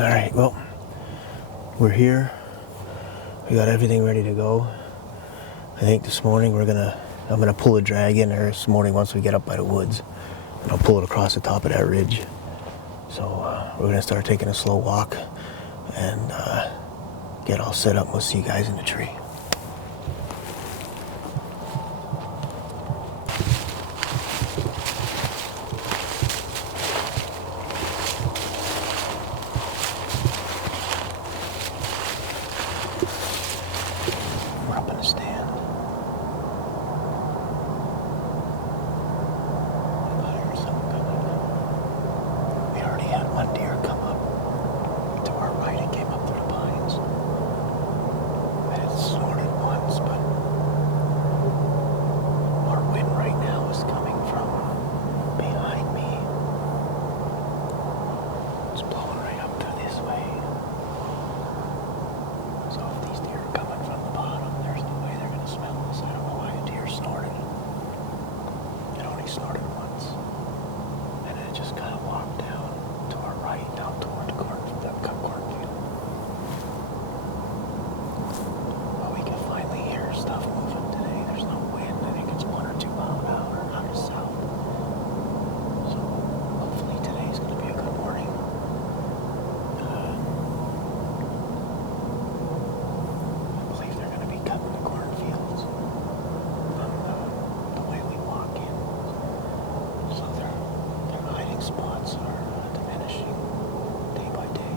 Alright, well, we're here. We got everything ready to go. I think this morning I'm gonna pull a drag in there this morning once we get up by the woods. And I'll pull it across the top of that ridge. So we're gonna start taking a slow walk and get all set up. We'll see you guys in the tree. We're up in the stand. I heard something coming. We already had one deer come up to our right. It came up through the pines. And it snorted once, but our wind right now is coming from behind me. It's blowing right up through this way. So if these deer are coming from the bottom, there's no way they're going to smell us. I don't know why a deer snorted. It only snorted once. And then it just kind of walked down to our right, down toward the cornfield. But we can finally hear stuff moving today. There's no wind. I think it's 1 or 2 miles an hour out of south. So hopefully today's going to be a good morning. I believe they're going to be cutting the cornfields from the way we walk in. So their hiding spots are diminishing day by day,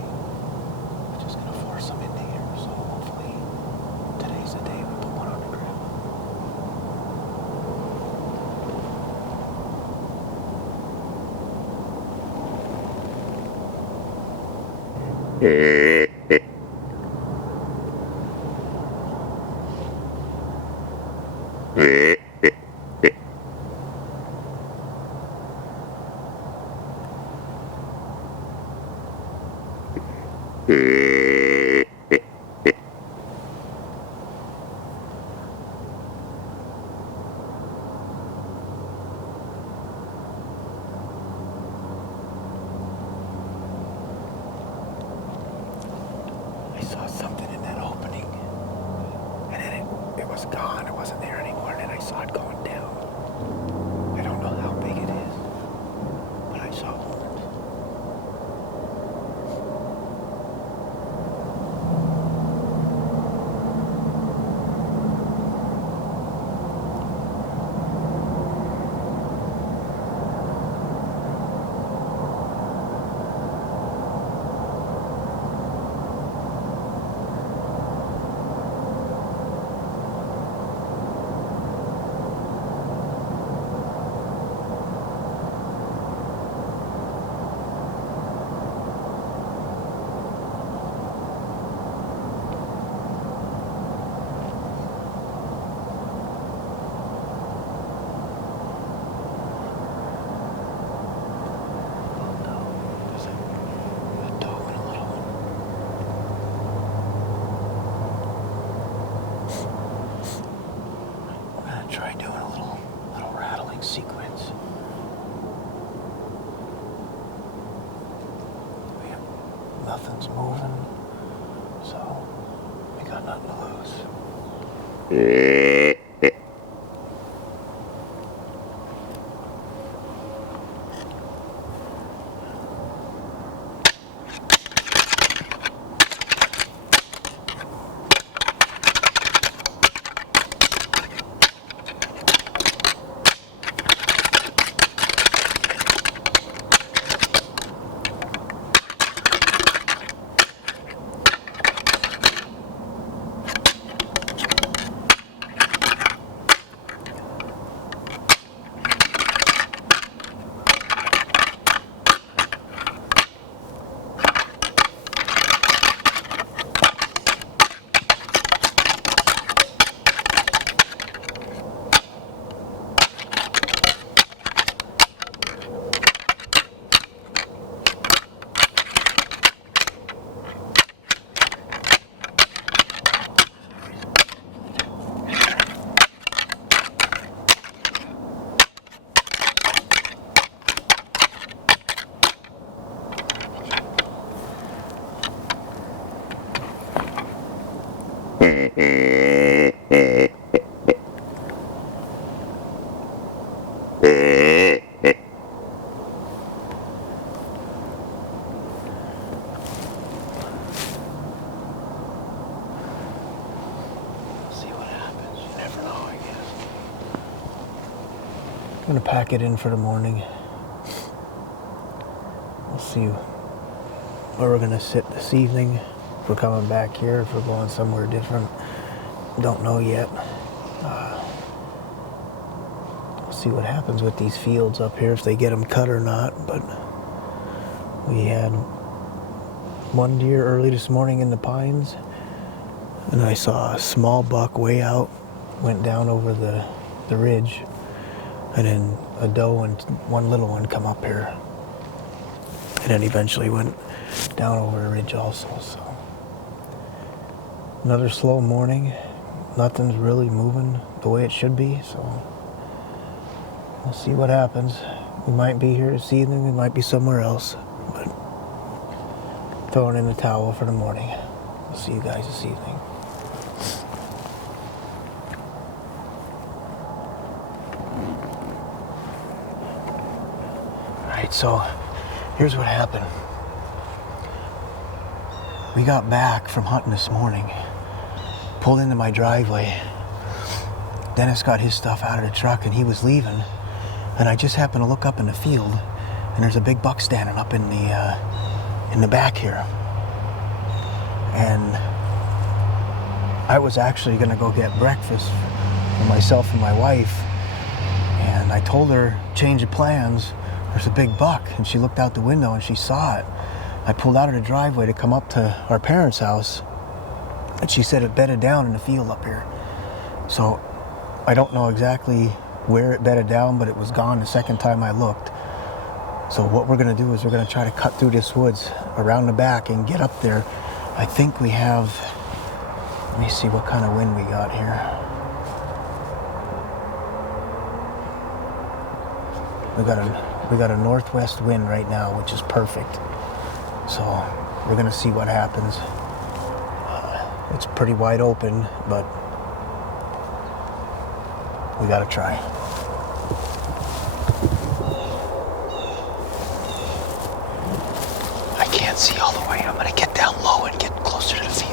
which is going to force them into here. So hopefully today's the day we put one on the ground. I saw something in that opening, and then it was gone. It wasn't there anymore, and then I saw it going down. I don't know how big it is, but I saw horns. Try doing a little rattling sequence. Nothing's moving, so we got nothing to lose. I'm gonna pack it in for the morning. We'll see where we're gonna sit this evening. If we're coming back here, if we're going somewhere different, don't know yet. We'll see what happens with these fields up here, if they get them cut or not. But we had one deer early this morning in the pines, and I saw a small buck way out, went down over the ridge, and then a doe and one little one come up here, and then eventually went down over the ridge also. So another slow morning. Nothing's really moving the way it should be, so we'll see what happens. We might be here this evening, we might be somewhere else, but throwing in the towel for the morning. We'll see you guys this evening. Alright, so here's what happened. We got back from hunting this morning, pulled into my driveway. Dennis got his stuff out of the truck and he was leaving, and I just happened to look up in the field, and there's a big buck standing up in the back here. And I was actually gonna go get breakfast for myself and my wife, and I told her, change of plans, there's a big buck, and she looked out the window and she saw it. I pulled out of the driveway to come up to our parents' house, and she said it bedded down in the field up here. So I don't know exactly where it bedded down, but it was gone the second time I looked. So what we're gonna do is we're gonna try to cut through this woods around the back and get up there. I think we have, let me see what kind of wind we got here. We got a northwest wind right now, which is perfect. So we're gonna see what happens. It's pretty wide open, but we gotta try. I can't see all the way. I'm gonna get down low and get closer to the field.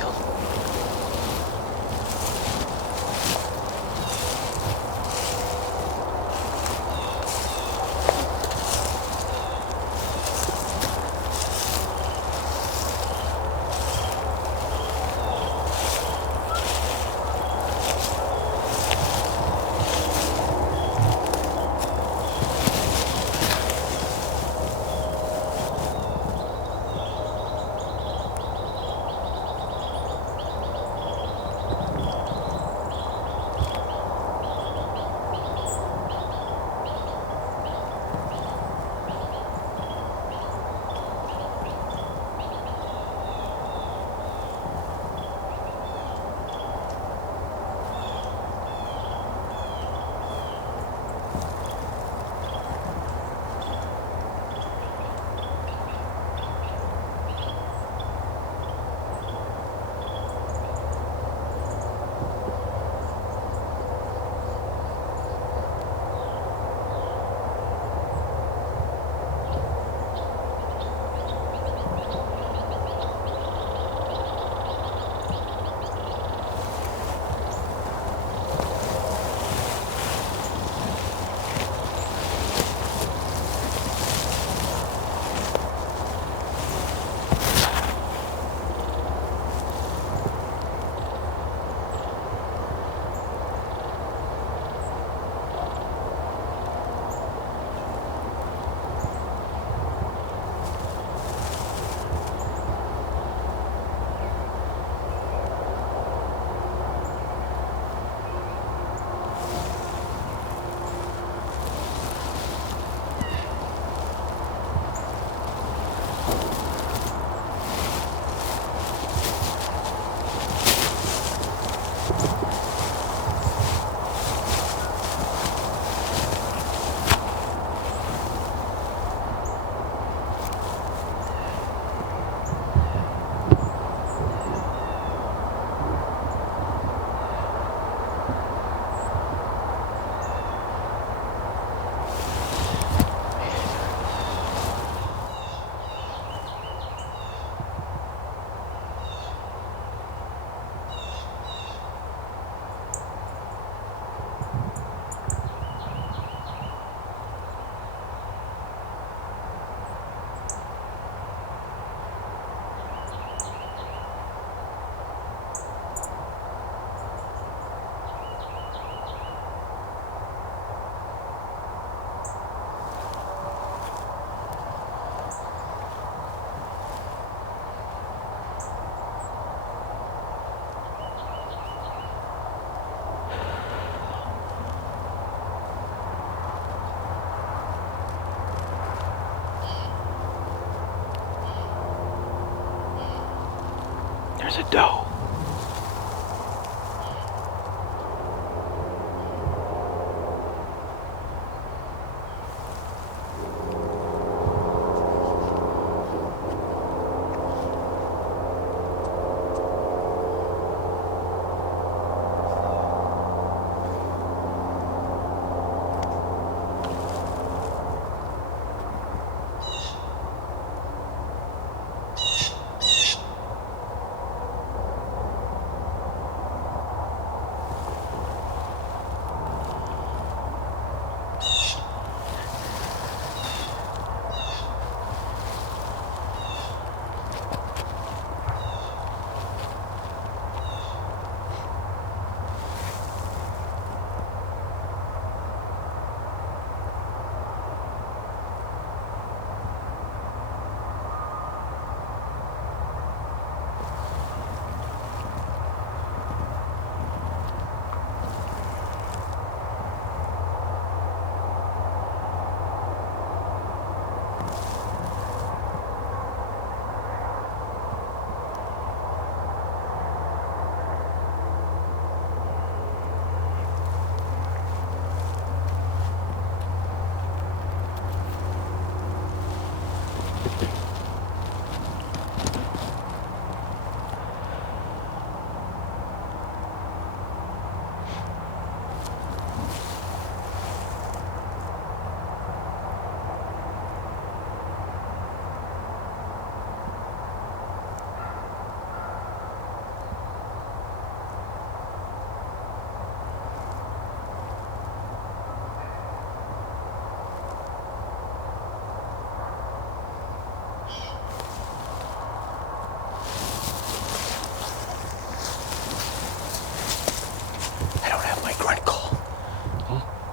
There's a doe.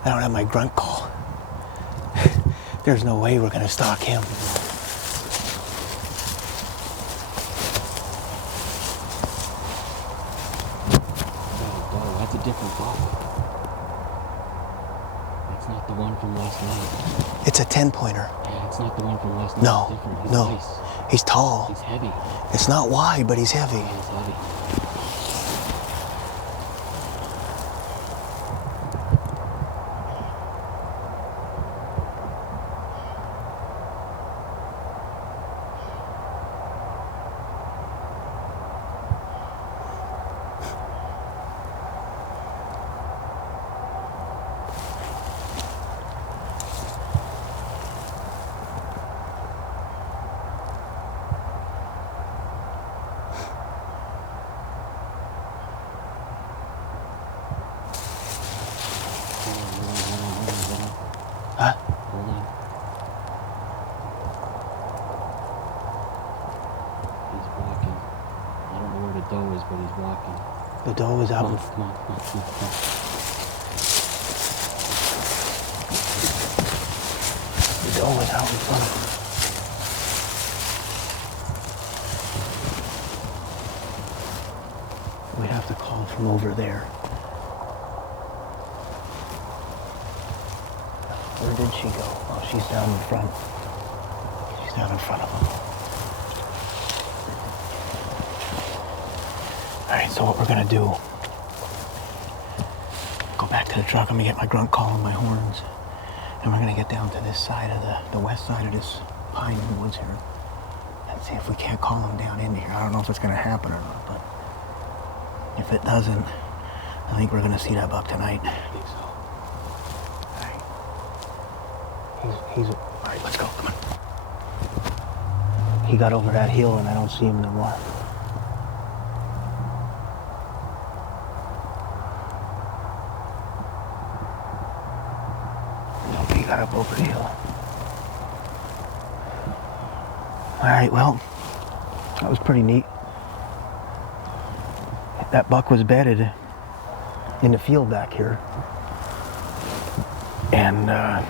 I don't have my grunt call. There's no way we're gonna stalk him. Oh, that's a different buck. That's not the one from last night. It's a 10-pointer. Yeah, it's not the one from last night. No, It's different. He's no. nice. He's tall. He's heavy. It's not wide, but he's heavy. Yeah, he's heavy. Huh? Hold on. He's walking. I don't know where the doe is, but he's walking. The doe is out. Come on, come on, come on, come on, come on. The doe is out in front of him. We have to call from over there. Where did she go? Oh, she's down in front. She's down in front of him. All right, so what we're gonna do, go back to the truck, I'm gonna get my grunt call and my horns, and we're gonna get down to this side of the west side of this pine woods here, and see if we can't call him down into here. I don't know if it's gonna happen or not, but if it doesn't, I think we're gonna see that buck tonight. I think so. He's all right, let's go, come on. He got over that hill and I don't see him no more. Nope, he got up over the hill. All right, well, that was pretty neat. That buck was bedded in the field back here. And, no.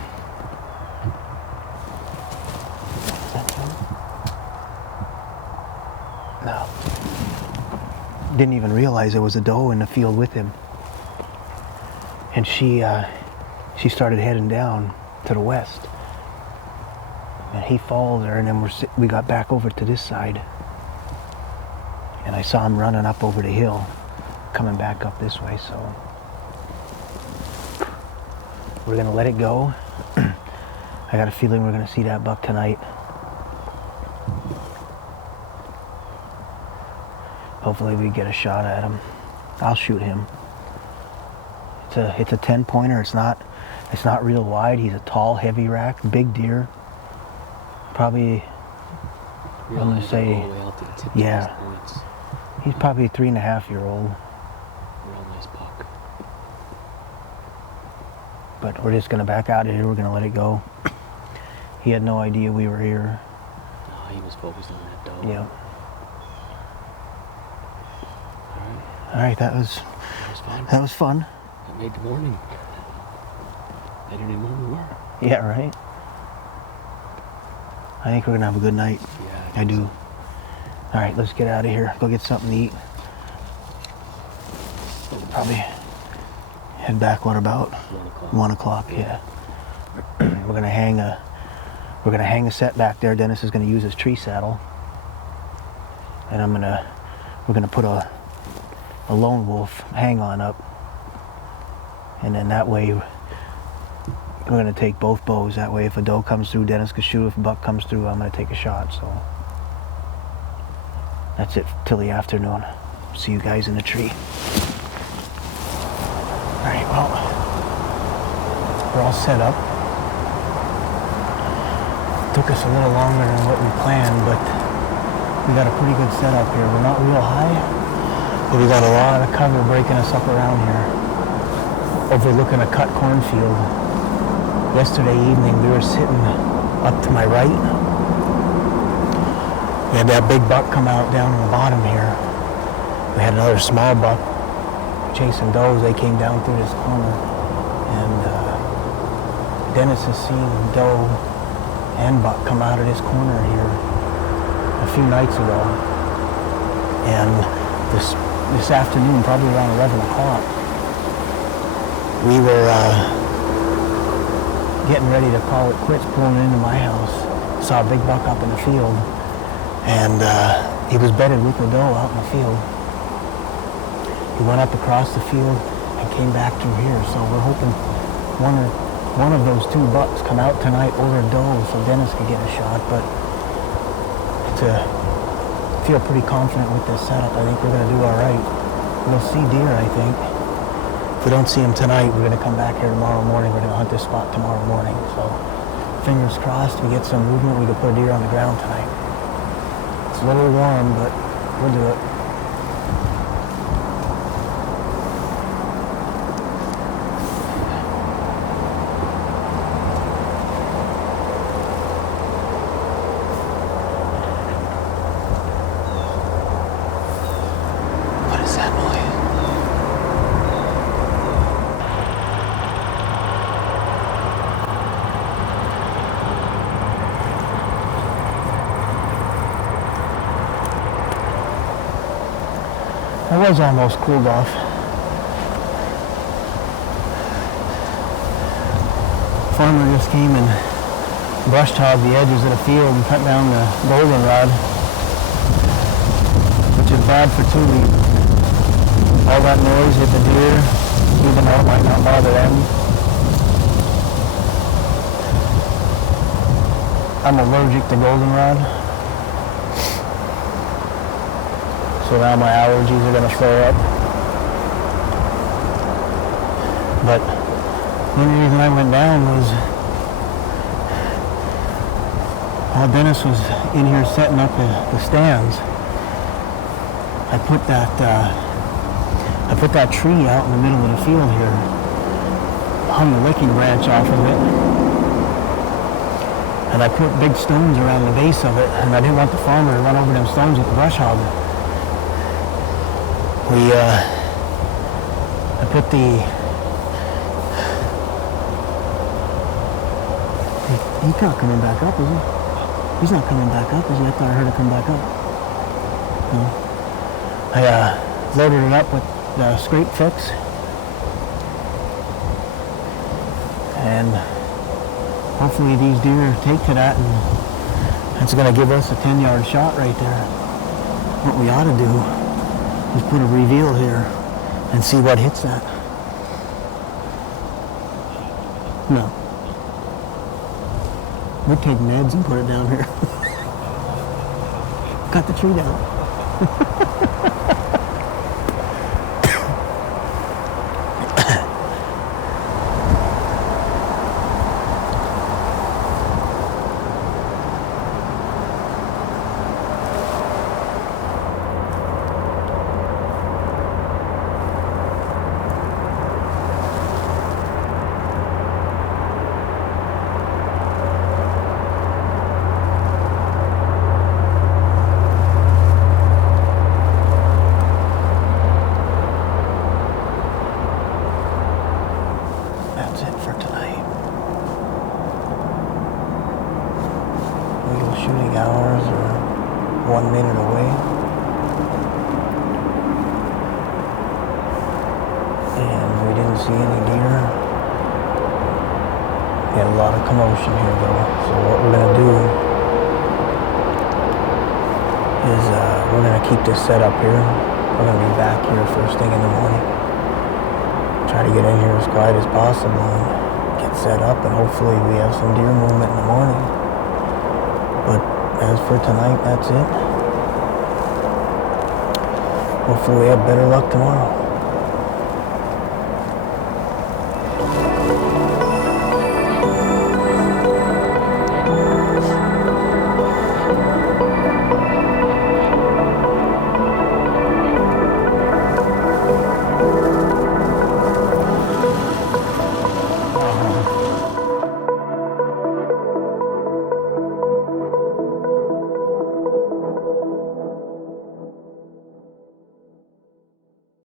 Didn't even realize there was a doe in the field with him. And she started heading down to the west. And he followed her, and then we got back over to this side. And I saw him running up over the hill, coming back up this way, so we're gonna let it go. I got a feeling we're gonna see that buck tonight. Hopefully we get a shot at him. I'll shoot him. It's a 10-pointer. It's not real wide. He's a tall, heavy rack, big deer. Probably, I'm gonna say, all the way out to the tip yeah. of his points. He's probably a 3.5-year-old. Real nice buck. But we're just gonna back out of here. We're gonna let it go. He had no idea we were here. No, he was focused on that doe. Yeah. All right. All right, that was fun. that was fun. That made the morning. Better than when we were. Yeah, right. I think we're gonna have a good night. Yeah, I do. All right, let's get out of here. Go get something to eat. Probably head back. What about 1 o'clock? Yeah. We're gonna hang a set back there. Dennis is gonna use his tree saddle, and we're gonna put a lone wolf hang on up, and then that way we're gonna take both bows. That way, if a doe comes through, Dennis can shoot. If a buck comes through, I'm gonna take a shot. So that's it till the afternoon. See you guys in the tree. All right, well, we're all set up. Took us a little longer than what we planned, but we got a pretty good setup here. We're not real high, but we got a lot of cover breaking us up around here, overlooking a cut cornfield. Yesterday evening, we were sitting up to my right. We had that big buck come out down on the bottom here. We had another small buck chasing does. They came down through this corner, and Dennis has seen doe and buck come out of this corner here a few nights ago. And this afternoon, probably around 11 o'clock, we were getting ready to call it quits, pulling into my house. Saw a big buck up in the field, and he was bedded with the doe out in the field. He went up across the field and came back through here. So we're hoping one of those two bucks come out tonight or a doe, so Dennis could get a shot. But to feel pretty confident with this setup, I think we're going to do all right. We'll see deer, I think. If we don't see him tonight, we're going to come back here tomorrow morning. We're going to hunt this spot tomorrow morning. So fingers crossed we get some movement. We can put a deer on the ground tonight. It's a little warm, but we'll do it. What is that noise? I was almost cooled off. Farmer just came and brushed hogged the edges of the field and cut down the goldenrod, which is bad for 2 weeks. All that noise hit the deer, even though it might not bother them. I'm allergic to goldenrod, so now my allergies are going to flare up. But the only reason I went down was while Dennis was in here setting up the stands, I put that tree out in the middle of the field here, hung the licking branch off of it, and I put big stones around the base of it, and I didn't want the farmer to run over them stones with the brush hog. I put he's not coming back up, is he? He's not coming back up, is he? I thought I heard him come back up. No. I loaded it up with scrape fix, and hopefully these deer take to that, and that's going to give us a 10-yard shot right there. What we ought to do Let's put a reveal here and see what hits that. No. We're taking Ned's and put it down here. Cut the tree down. That's it for tonight. Legal shooting hours are 1 minute away. And we didn't see any deer. We had a lot of commotion here though. So what we're gonna do is we're gonna keep this set up here. We're gonna be back here first thing in the morning. Try to get in here as quiet as possible and get set up, and hopefully we have some deer movement in the morning. But as for tonight, that's it. Hopefully we have better luck tomorrow.